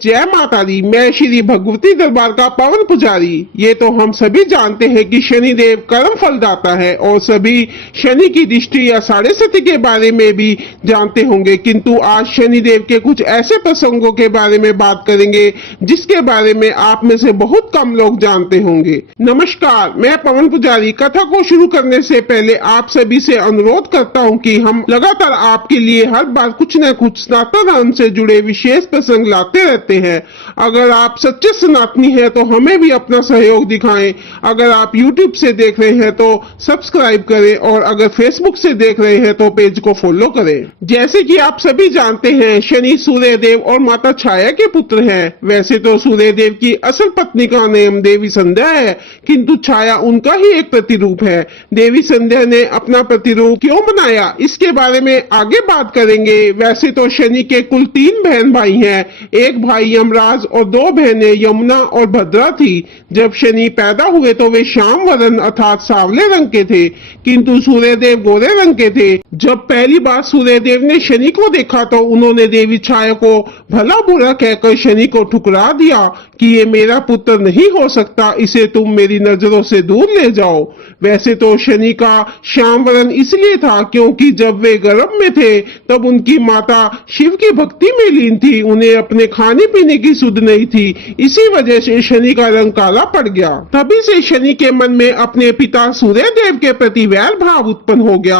जय माता दी। मैं श्री भगवती दरबार का पवन पुजारी। ये तो हम सभी जानते हैं कि शनिदेव कर्म फलदाता है और सभी शनि की दृष्टि या साढ़े सती के बारे में भी जानते होंगे, किंतु आज शनिदेव के कुछ ऐसे प्रसंगों के बारे में बात करेंगे जिसके बारे में आप में से बहुत कम लोग जानते होंगे। नमस्कार, मैं पवन पुजारी। कथा को शुरू करने से पहले आप सभी से अनुरोध करता हूँ कि हम लगातार आपके लिए हर बार कुछ न कुछ सनातन धर्म से जुड़े विशेष प्रसंग लाते रहते हैं। अगर आप सच्चे सनातनी हैं तो हमें भी अपना सहयोग दिखाएं। अगर आप YouTube से देख रहे हैं तो सब्सक्राइब करें और अगर Facebook से देख रहे हैं तो पेज को फॉलो करें। जैसे कि आप सभी जानते हैं, शनि सूर्य देव और माता छाया के पुत्र हैं। वैसे तो सूर्य देव की असल पत्नी का नाम देवी संध्या है, किंतु छाया उनका ही एक प्रतिरूप है। देवी संध्या ने अपना प्रतिरूप क्यों बनाया, इसके बारे में आगे बात करेंगे। वैसे तो शनि के कुल 3 बहन भाई हैं। एक भाई यमराज और 2 बहनें यमुना और भद्रा थी। जब शनि पैदा हुए तो वे श्याम वर्ण अर्थात सांवले रंग के थे, किंतु सूर्यदेव गोरे रंग के थे। जब पहली बार सूर्यदेव ने शनि को देखा तो उन्होंने देवी छाया को भला बुरा कहकर शनि को ठुकरा दिया कि ये मेरा पुत्र नहीं हो सकता, इसे तुम मेरी नजरों से दूर ले जाओ। वैसे तो शनि का श्याम वर्ण इसलिए था क्योंकि जब वे गर्भ में थे तब उनकी माता शिव की भक्ति में लीन थी, उन्हें अपने खाने पीने की सुध नहीं थी। इसी वजह से शनि का रंग काला पड़ गया। तभी से शनि के मन में अपने पिता सूर्यदेव के प्रति वैर भाव उत्पन्न हो गया।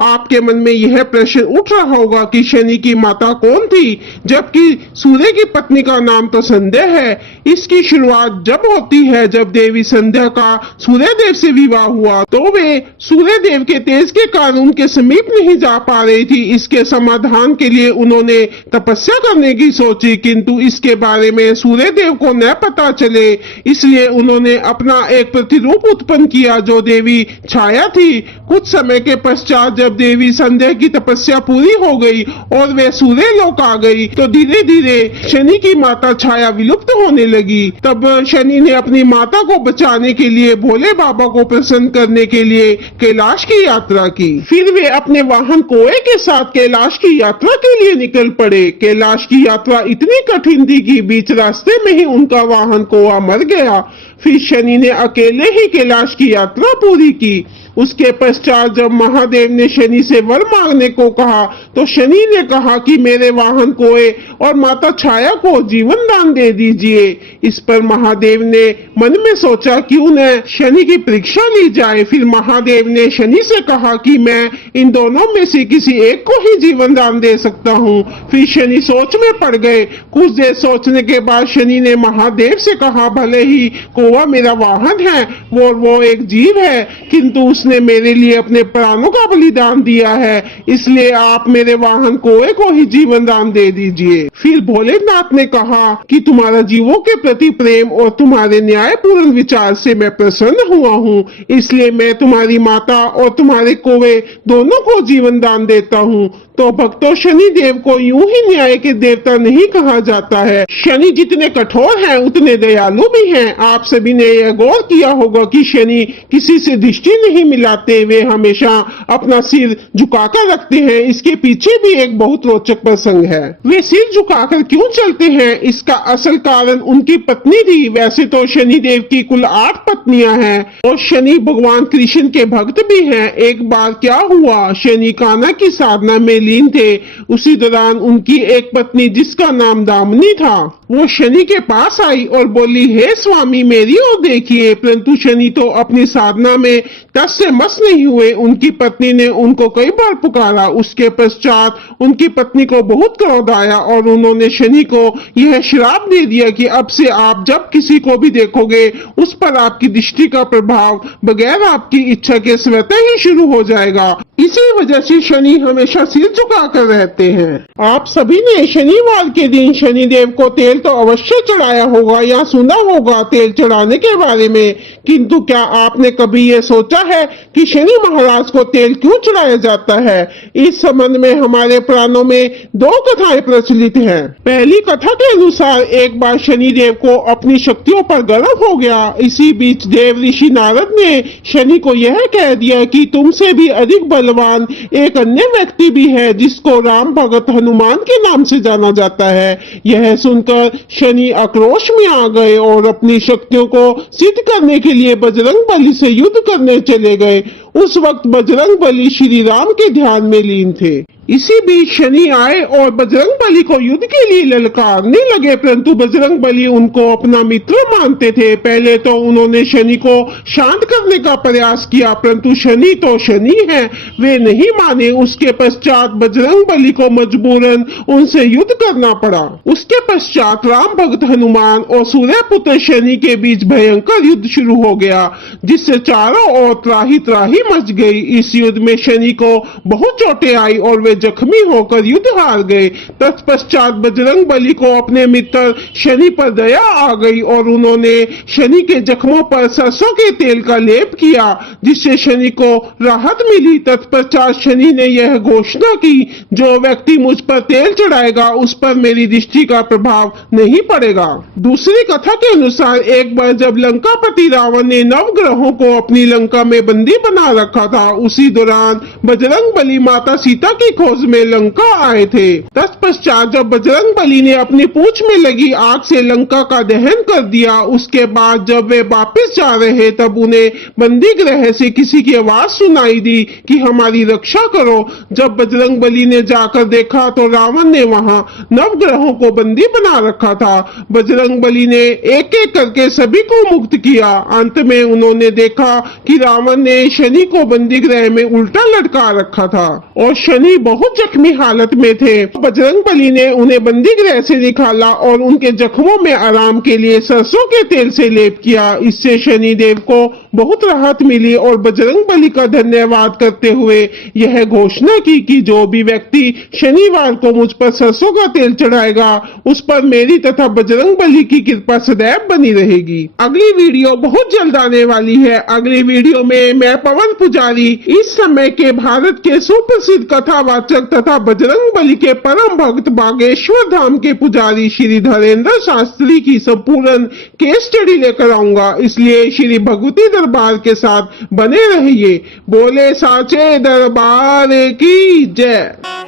आपके मन में यह प्रश्न उठ रहा होगा कि शनि की माता कौन थी, जबकि सूर्य की पत्नी का नाम तो संध्या है। इसकी शुरुआत जब होती है जब देवी संध्या का सूर्यदेव से विवाह हुआ, तो वे सूर्यदेव के तेज के कारण उनके समीप नहीं जा पा रही थी। इसके समाधान के लिए उन्होंने तपस्या करने की सोची, किंतु इसके बारे में सूर्यदेव को न पता चले, इसलिए उन्होंने अपना एक प्रतिरूप उत्पन्न किया जो देवी छाया थी। कुछ समय के पश्चात जब देवी संध्या की तपस्या पूरी हो गई और वे सूर्य लोक आ गई, तो धीरे धीरे शनि की माता छाया विलुप्त होने लगी। तब शनि ने अपनी माता को बचाने के लिए भोले बाबा को प्रसन्न करने के लिए कैलाश की यात्रा की। फिर वे अपने वाहन कोए के साथ कैलाश की यात्रा के लिए निकल पड़े। कैलाश की यात्रा इतनी कठिन थी कि बीच रास्ते में ही उनका वाहन कोआ मर गया। फिर शनि ने अकेले ही कैलाश की यात्रा पूरी की। उसके पश्चात जब महादेव ने शनि से वर मांगने को कहा तो शनि ने कहा कि मेरे वाहन कोए और माता छाया को जीवन दान दे दीजिए। इस पर महादेव ने मन में सोचा क्यों न शनि की परीक्षा ली जाए। फिर महादेव ने शनि से कहा कि मैं इन दोनों में से किसी एक को ही जीवन दान दे सकता हूँ। फिर शनि सोच में पड़ गए। कुछ देर सोचने के बाद शनि ने महादेव से कहा, भले ही कोआ मेरा वाहन है, वो एक जीव है, किंतु उसने मेरे लिए अपने प्राणों का बलिदान दिया है, इसलिए आप मेरे वाहन कोए को ही जीवन दान दे दीजिए। फिर भोलेनाथ ने कहा कि तुम्हारा जीवों के प्रति प्रेम और तुम्हारे न्यायपूर्ण विचार से मैं प्रसन्न हुआ हूँ, इसलिए मैं तुम्हारी माता और तुम्हारे कोए दोनों को जीवन दान देता हूँ। तो भक्तों, शनि देव को यूं ही न्याय के देवता नहीं कहा जाता है। शनि जितने कठोर हैं उतने दयालु भी हैं। आप सभी ने यह गौर किया होगा कि शनि किसी से दृष्टि नहीं मिलाते, वे हमेशा अपना सिर झुकाकर रखते हैं। इसके पीछे भी एक बहुत रोचक प्रसंग है। वे सिर झुकाकर क्यों चलते हैं, इसका असल कारण उनकी पत्नी थी। वैसे तो शनि देव की कुल 8 पत्नियां हैं और शनि भगवान कृष्ण के भक्त भी हैं। एक बार क्या हुआ, शनि कान्हा की साधना में लीन थे। उसी दौरान उनकी एक पत्नी जिसका नाम दामिनी था, वो शनि के पास आई और बोली, हे स्वामी मेरी ओर देखिए। परंतु शनि तो अपनी साधना में टस से मस नहीं हुए। उनकी पत्नी ने उनको कई बार पुकारा। उसके पश्चात उनकी पत्नी को बहुत क्रोध आया और उन्होंने शनि को यह श्राप दे दिया कि अब से आप जब किसी को भी देखोगे उस पर आपकी दृष्टि का प्रभाव बगैर आपकी इच्छा के स्वतः ही शुरू हो जाएगा। इसी वजह से शनि हमेशा सिर झुकाकर रहते हैं। आप सभी ने शनिवार के दिन शनिदेव को तेल तो अवश्य चढ़ाया होगा या सुना होगा तेल चढ़ाने के बारे में, किंतु क्या आपने कभी ये सोचा है कि शनि महाराज को तेल क्यों चढ़ाया जाता है? इस संबंध में हमारे पुराणों में 2 कथाएं प्रचलित हैं। पहली कथा के अनुसार एक बार शनिदेव को अपनी शक्तियों पर गर्व हो गया। इसी बीच देव ऋषि नारद ने शनि को यह कह दिया कि तुमसे भी अधिक बलवान एक अन्य व्यक्ति भी है जिसको राम भगत हनुमान के नाम से जाना जाता है। यह सुनकर शनि आक्रोश में आ गए और अपनी शक्तियों को सिद्ध करने के लिए बजरंग बली से युद्ध करने चले गए। उस वक्त बजरंग बली श्री राम के ध्यान में लीन थे। इसी बीच शनि आए और बजरंग बली को युद्ध के लिए ललकारने लगे, परंतु बजरंग बली उनको अपना मित्र मानते थे। पहले तो उन्होंने शनि को शांत करने का प्रयास किया, परंतु शनि तो शनि है, वे नहीं माने। उसके पश्चात बजरंग बली को मजबूरन उनसे युद्ध करना पड़ा। उसके पश्चात राम भक्त हनुमान और सूर्य पुत्र शनि के बीच भयंकर युद्ध शुरू हो गया, जिससे चारों ओर त्राही त्राही मच गई। इस युद्ध में शनि को बहुत चोटें आई और वे जख्मी होकर युद्ध हार गए। तत्पश्चात बजरंग बली को अपने मित्र शनि पर दया आ गई और उन्होंने शनि के जख्मों पर सरसों के तेल का लेप किया, जिससे शनि को राहत मिली। तत्पश्चात शनि ने यह घोषणा की, जो व्यक्ति मुझ पर तेल चढ़ाएगा उस पर मेरी दृष्टि का प्रभाव नहीं पड़ेगा। दूसरी कथा के अनुसार एक बार जब लंकापति रावण ने नवग्रहों को अपनी लंका में बंदी बना रखा था, उसी दौरान बजरंग बली माता सीता की खोज में लंका आए थे। तत्पश्चात जब बजरंग बली ने अपनी पूंछ में लगी आग से लंका का दहन कर दिया, उसके बाद जब वे वापस जा रहे तब उन्हें बंदी गृह से किसी की आवाज सुनाई दी कि हमारी रक्षा करो। जब बजरंग बली ने जाकर देखा तो रावण ने वहां नवग्रहों को बंदी बना रखा था। बजरंग बली ने एक एक करके सभी को मुक्त किया। अंत में उन्होंने देखा कि रावण ने शनि को बंदी गृह में उल्टा लटका रखा था और शनि बहुत जख्मी हालत में थे। बजरंग बली ने उन्हें बंदी गृह से निकाला और उनके जख्मों में आराम के लिए सरसों के तेल से लेप किया। इससे शनि देव को बहुत राहत मिली और बजरंग बली का धन्यवाद करते हुए यह घोषणा की कि जो भी व्यक्ति शनिवार को मुझ पर सरसों का तेल चढ़ाएगा उस पर मेरी तथा बजरंग बली की कृपा सदैव बनी रहेगी। अगली वीडियो बहुत जल्द आने वाली है। अगली वीडियो में मैं पवन पुजारी इस समय के भारत के सुप्रसिद्ध कथावाचक तथा बजरंग बली के परम भक्त बागेश्वर धाम के पुजारी श्री धरेंद्र शास्त्री की संपूर्ण केस स्टडी लेकर आऊंगा, इसलिए श्री भगवती दरबार के साथ बने रहिए। बोले साचे दरबार की जय।